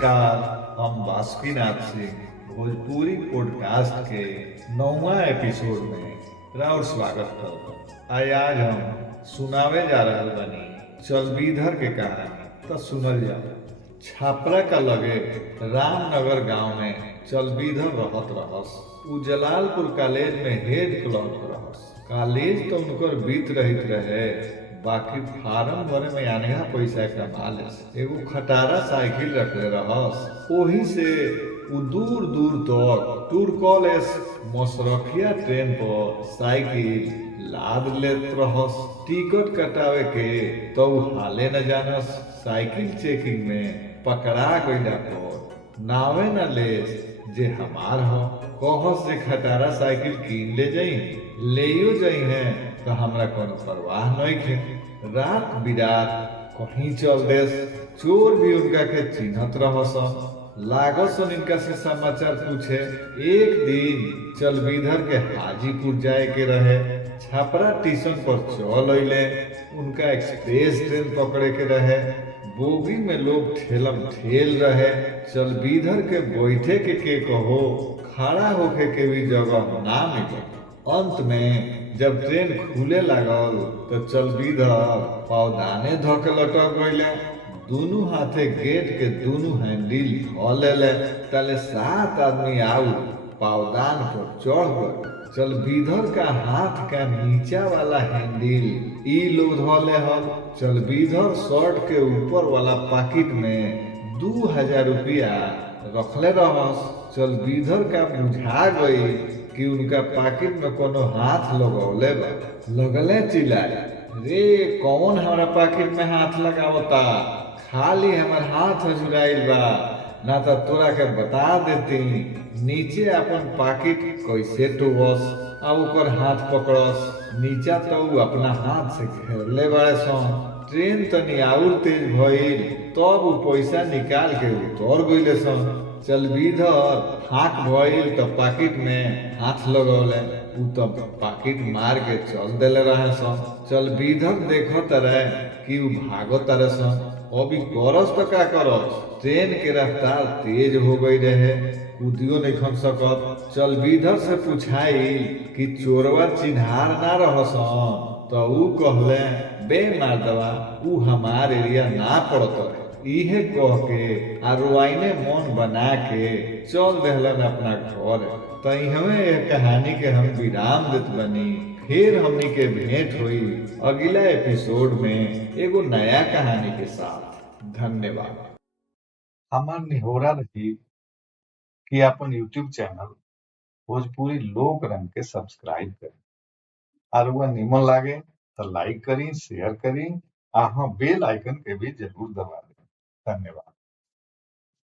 नमस्कार। हम बासुकीनाथ सिंह भोजपुरी पॉडकास्ट के 9वां एपिसोड में राउर स्वागत करब। आज हम सुनावे जा रहल बानी चलबीधर के कहानी। तो सुनल जाओ। छापरा का लगे रामनगर गांव में चलबीधर रहत रहस। उ जलालपुर कॉलेज में हेड क्लर्क रहस। कॉलेज तो उनकर बीत रहित रहे, बाकी फार्म भरे में आनेहा पैसा कमा ले। एगो खटारा साइकिल रखले रहस, ओही से उ दूर दूर तक टूर कॉलेज मसरखिया ट्रेन पर साइकिल लाद लेत रहस। टिकट कटावे के तो उ हाले न जानस। साइकिल चेकिंग में पकड़ा गइला पर नावे न ले जे हमार हो। कहस जे खटारा साइकिल कीन ले जाई, लेयो जाई है तो हमरा कोनो परवाह नहीं खे। रात बिरात कहीं चल देस। चोर भी उनका के चिन्हत रहस। लागसन इनका से समाचार पूछे। एक दिन चलबीधर के हाजीपुर जाए के रहे। छपरा स्टेशन पर चल अइले। उनका एक्सप्रेस ट्रेन पकड़े के रहे। बोगी में लोग ठेलम ठेल रहे। चलबीधर के बैठे के कहो, खड़ा होके के भी जगह ना मिले। अंत में जब ट्रेन खुले लागल तो चलबीधर पावदाने धके लटक गइले। दोनों हाथे गेट के दोनों हैंडल धो लेले। तले 7 आदमी आउ पावदान पर चढ़ गए। चलबीधर का हाथ का नीचा वाला हैंडल ई लोग धोले हल। चलबीधर शर्ट के ऊपर वाला पॉकेट में 2000 रुपया रखले रहस। चलबीधर का बुझा गई कि उनका पॉकेट में कोनो हाथ लगौले बा। लगले चिल्लाए, रे कौन हमारा पॉकेट में हाथ लगावता? खाली हमार हाथ हजुराइल बा, ना तो तोरा के बता देती। नीचे अपन पॉकेट कैसे टुवस आ ओकर हाथ पकड़स। नीचा तो उ अपना हाथ से घेरले बाड़े सन। ट्रेन तनी आउर तेज भइल तब उ पैसा निकाल के उतर गइले सन। चलबीधर फाक भइल तो पॉकेट में हाथ लगौले। उ तो पॉकेट मार के चल देले रहे सन। चलबीधर देखत रहे कि उ भागत रहे सन। अभी करस तो का करस। ट्रेन के रफ्तार तेज हो गई रहे, कूदियो नहीं खन सकत। चलबीधर से पूछाई कि चोरवा चिन्हार ना रहसन तो उ कहले, बे मर्दवा उ हमार एरिया ना पड़त रहे। इहे कह के आ रुआइने मन बना के चल देहलन अपना घर। तो इहवे यह कहानी के हम विराम देत बनी। फिर हमनी के भेंट हुई अगला एपिसोड में एगो नया कहानी के साथ। धन्यवाद। हमार निहोरा रही कि अपन यूट्यूब चैनल भोजपुरी लोक रंग के सब्सक्राइब करें। और वह निमन लागे तो लाइक करी, शेयर करी, आ हाँ बेल आइकन के भी जरूर दबा दें। धन्यवाद।